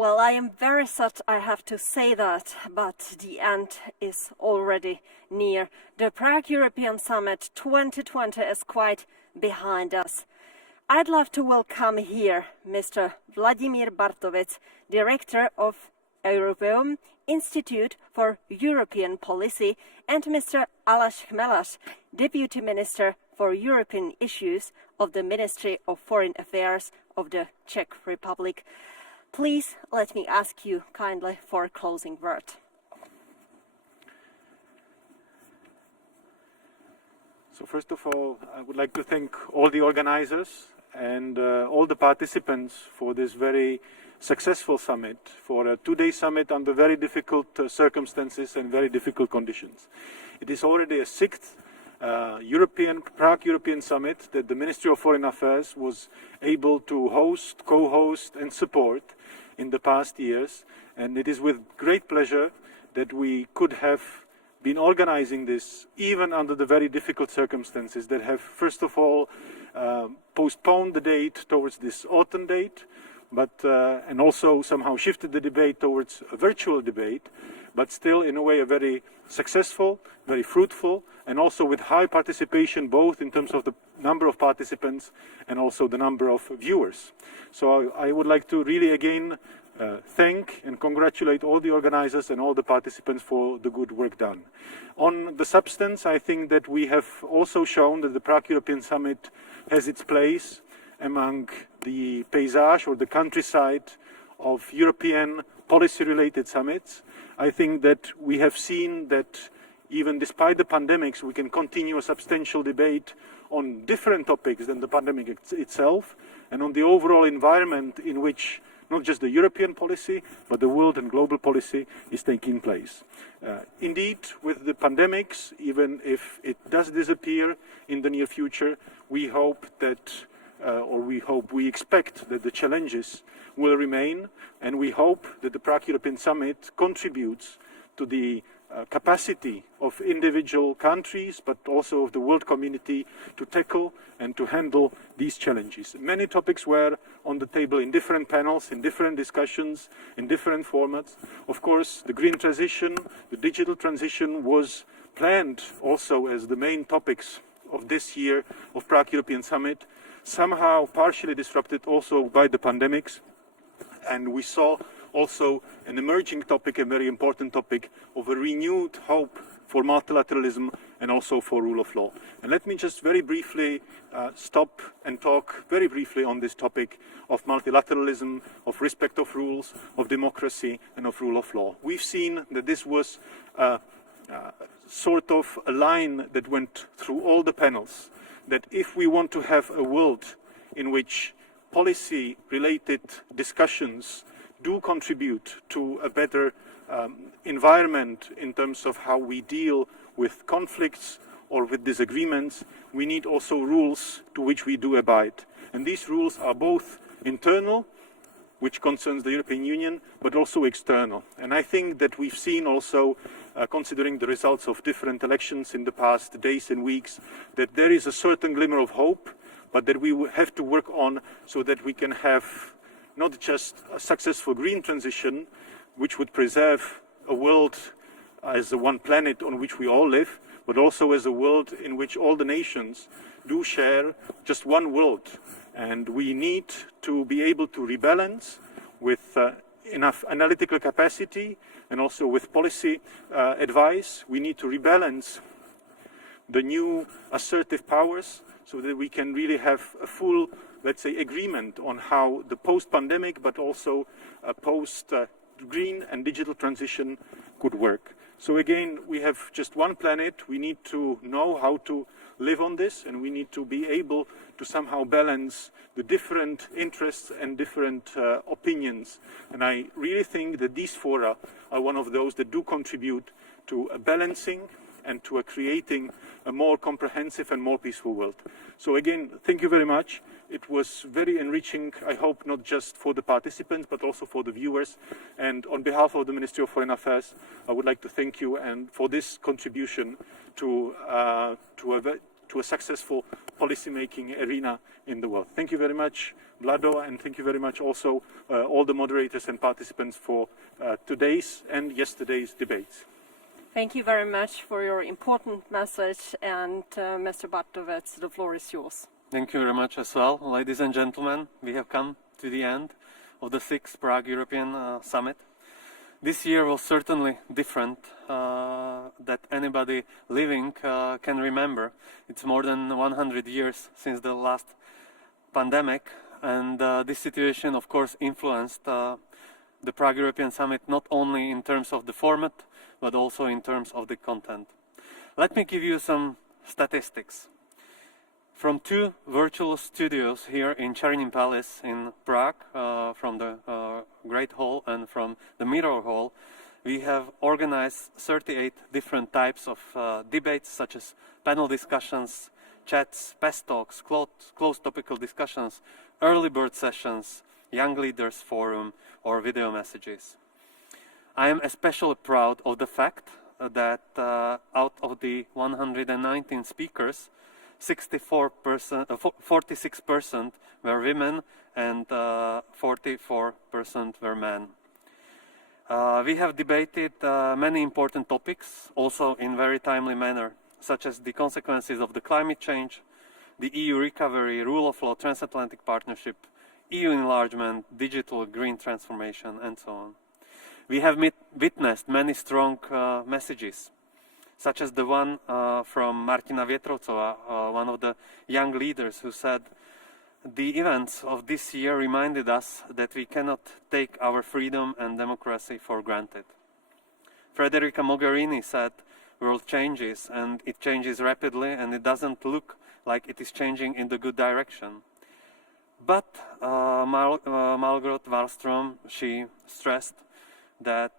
Well, I am very sad I have to say that, but the end is already near. The Prague European Summit 2020 is quite behind us. I'd love to welcome here Mr. Vladimir Bartovic, Director of European Institute for European Policy, and Mr. Aleš Chmelar, Deputy Minister for European Issues of the Ministry of Foreign Affairs of the Czech Republic. Please let me ask you kindly for a closing word. So first of all, I would like to thank all the organizers and all the participants for this very successful summit, for a two-day summit under very difficult circumstances and very difficult conditions. It is already a sixth Prague European Summit that the Ministry of Foreign Affairs was able to host, co-host and support in the past years, and it is with great pleasure that we could have been organizing this even under the very difficult circumstances that have first of all postponed the date towards this autumn date, but and also somehow shifted the debate towards a virtual debate, but still in a way a very successful, very fruitful, and also with high participation both in terms of the number of participants and also the number of viewers. So I would like to really again thank and congratulate all the organizers and all the participants for the good work done. On the substance, I think that we have also shown that the Prague European Summit has its place among the paysage or the countryside of European policy-related summits. I think that we have seen that even despite the pandemics, we can continue a substantial debate on different topics than the pandemic itself, and on the overall environment in which not just the European policy, but the world and global policy is taking place. Indeed, with the pandemics, even if it does disappear in the near future, we hope that, we expect that the challenges will remain, and we hope that the Prague European Summit contributes to the capacity of individual countries, but also of the world community to tackle and to handle these challenges. Many topics were on the table in different panels, in different discussions, in different formats. Of course, the green transition, the digital transition was planned also as the main topics of this year of Prague European Summit, somehow partially disrupted also by the pandemics. And we saw also an emerging topic, a very important topic of a renewed hope for multilateralism and also for rule of law. And let me just very briefly stop and talk very briefly on this topic of multilateralism, of respect of rules, of democracy and of rule of law. We've seen that this was sort of a line that went through all the panels, that if we want to have a world in which policy-related discussions do contribute to a better environment in terms of how we deal with conflicts or with disagreements, we need also rules to which we do abide. And these rules are both internal, which concerns the European Union, but also external. And I think that we've seen also, considering the results of different elections in the past days and weeks, that there is a certain glimmer of hope, but that we have to work on so that we can have not just a successful green transition, which would preserve a world as the one planet on which we all live, but also as a world in which all the nations do share just one world. And we need to be able to rebalance with enough analytical capacity and also with policy advice. We need to rebalance the new assertive powers so that we can really have a full, let's say, agreement on how the post-pandemic, but also post-green and digital transition could work. So again, we have just one planet. We need to know how to live on this, and we need to be able to somehow balance the different interests and different opinions. And I really think that these fora are one of those that do contribute to a balancing and to creating a more comprehensive and more peaceful world. So again, thank you very much. It was very enriching, I hope, not just for the participants, but also for the viewers. And on behalf of the Ministry of Foreign Affairs, I would like to thank you and for this contribution to to a successful policy-making arena in the world. Thank you very much, Vlado, and thank you very much also all the moderators and participants for today's and yesterday's debates. Thank you very much for your important message, and Mr. Bartovic, the floor is yours. Thank you very much as well. Ladies and gentlemen, we have come to the end of the 6th Prague European Summit. This year was certainly different that anybody living can remember. It's more than 100 years since the last pandemic, and this situation of course influenced the Prague European Summit not only in terms of the format but also in terms of the content. Let me give you some statistics. From 2 virtual studios here in Černin Palace in Prague, from the Great Hall and from the Mirror Hall, we have organized 38 different types of debates, such as panel discussions, chats, pest talks, closed topical discussions, early bird sessions, young leaders forum, or video messages. I am especially proud of the fact that out of the 119 speakers, 46% were women and 44% were men. We have debated many important topics, also in very timely manner, such as the consequences of the climate change, the EU recovery, rule of law, transatlantic partnership, EU enlargement, digital green transformation, and so on. We have witnessed many strong messages, such as the one from Martina Vietrovcova, one of the young leaders, who said, "The events of this year reminded us that we cannot take our freedom and democracy for granted." Federica Mogherini said, "World changes, and it changes rapidly, and it doesn't look like it is changing in the good direction." But Margot Wallström, she stressed that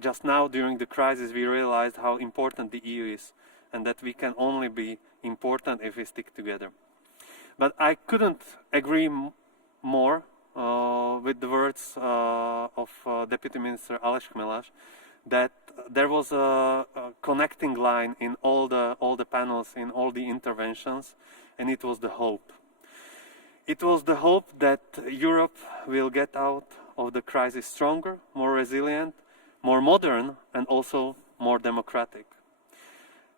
just now, during the crisis, we realized how important the EU is, and that we can only be important if we stick together. But I couldn't agree more with the words of Deputy Minister Aleš Chmelar, that there was a connecting line in all the panels, in all the interventions, and it was the hope. It was the hope that Europe will get out of the crisis stronger, more resilient, more modern, and also more democratic.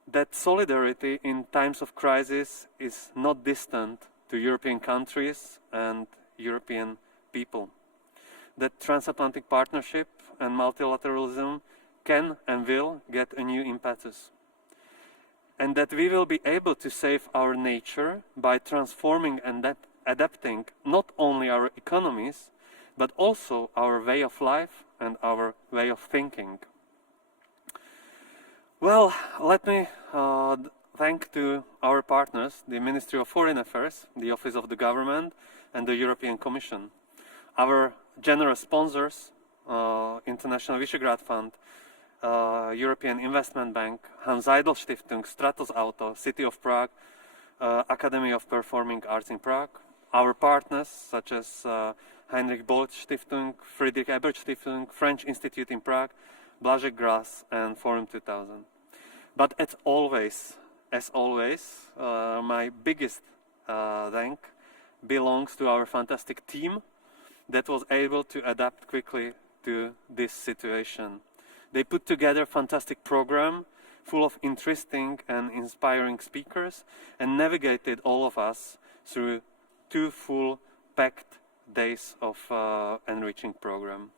That solidarity in times of crisis is not distant to European countries and European people. That transatlantic partnership and multilateralism can and will get a new impetus. And that we will be able to save our nature by transforming and adapting not only our economies, but also our way of life and our way of thinking. Well, let me thank to our partners, the Ministry of Foreign Affairs, the Office of the Government, and the European Commission. Our generous sponsors, International Visegrad Fund, European Investment Bank, Hans Seidel Stiftung, Stratos Auto, City of Prague, Academy of Performing Arts in Prague. Our partners, such as Heinrich Böll Stiftung, Friedrich Ebert Stiftung, French Institute in Prague, Blažek Gras, and Forum 2000. But as always, my biggest thank belongs to our fantastic team that was able to adapt quickly to this situation. They put together a fantastic program full of interesting and inspiring speakers and navigated all of us through 2 full packed days of enriching program.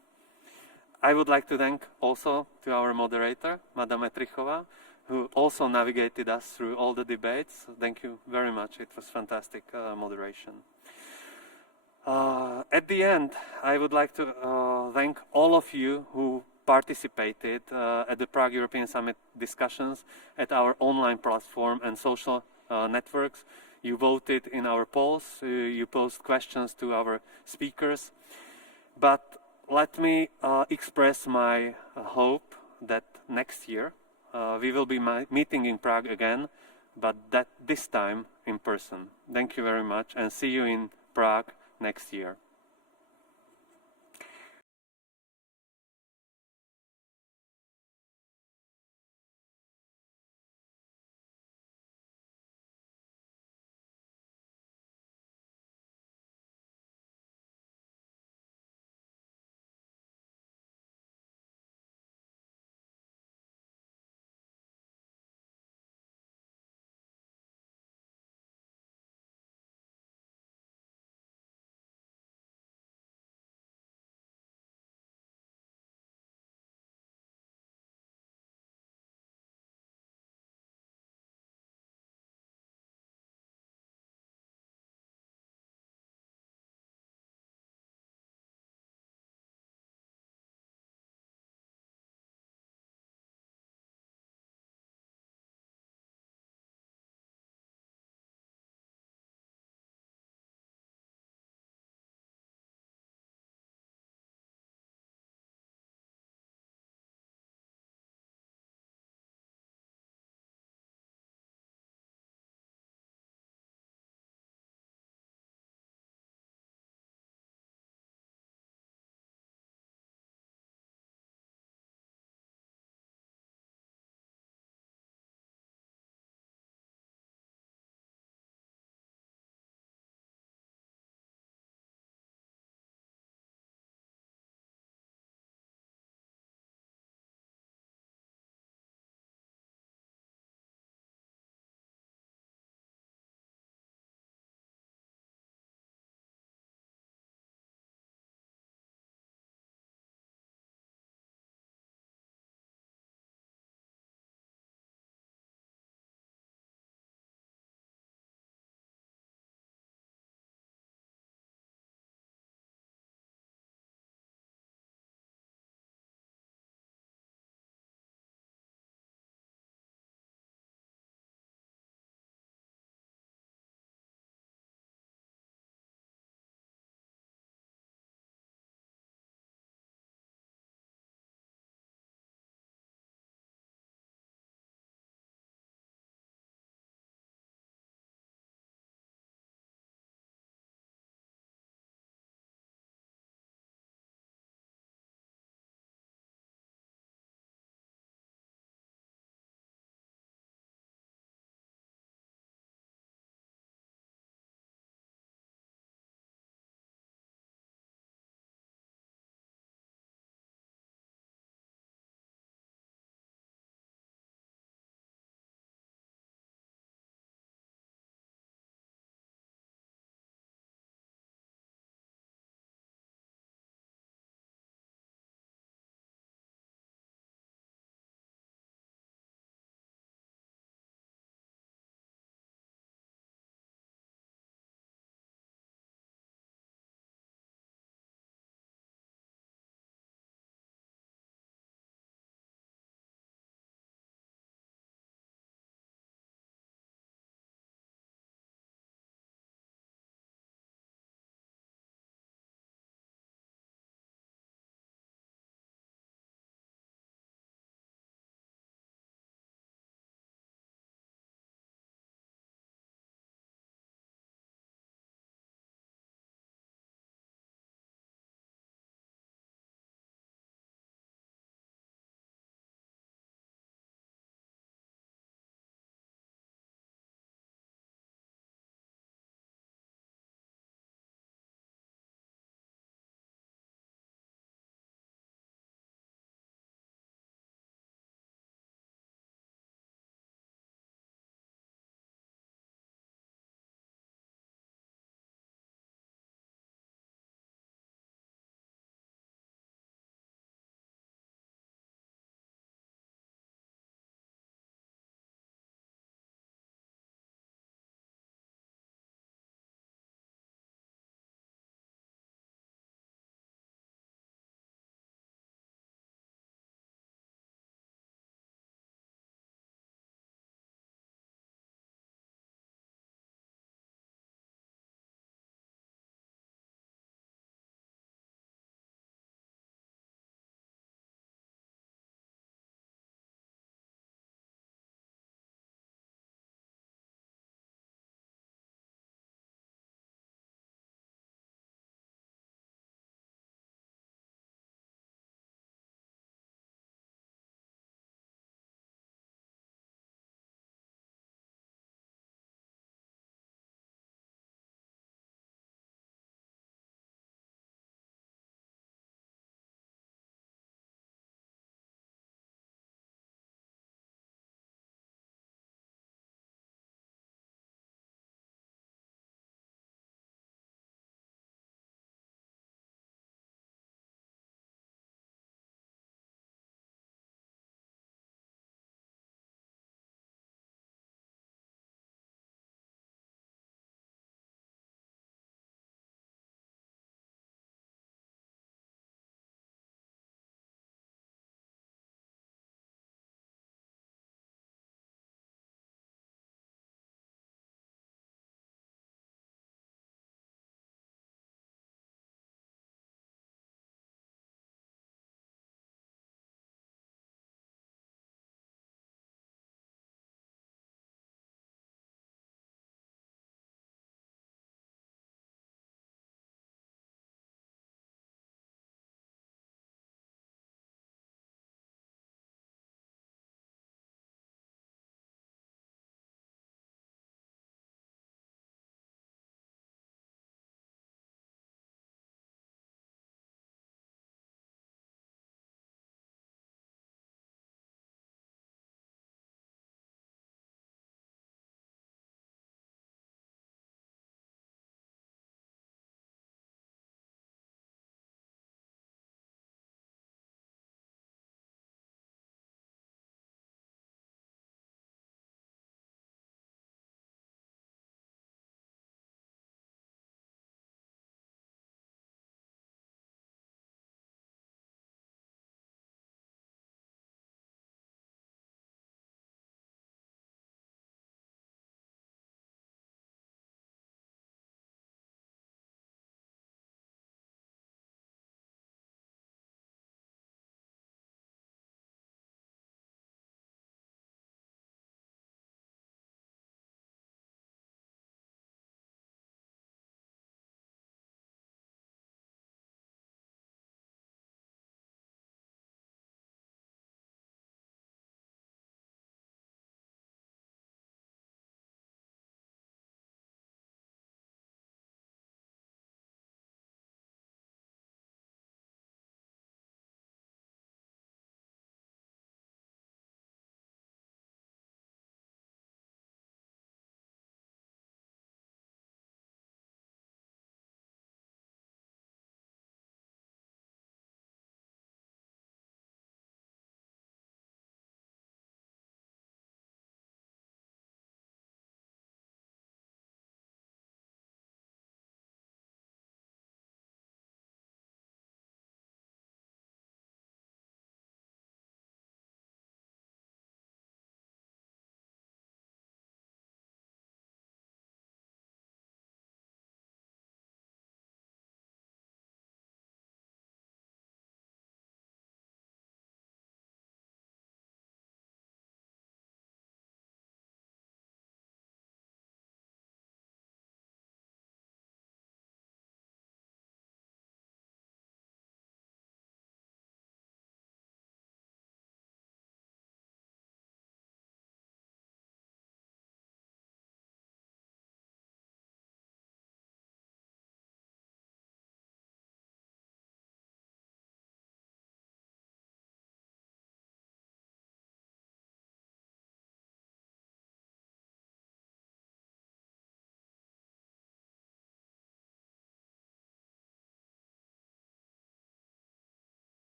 I would like to thank also to our moderator, Madame Etrichova, who also navigated us through all the debates. Thank you very much. It was fantastic moderation. At the end, I would like to thank all of you who participated at the Prague European Summit discussions at our online platform and social networks. You voted in our polls, you posed questions to our speakers. But let me express my hope that next year we will be meeting in Prague again, but this time in person. Thank you very much, and see you in Prague next year.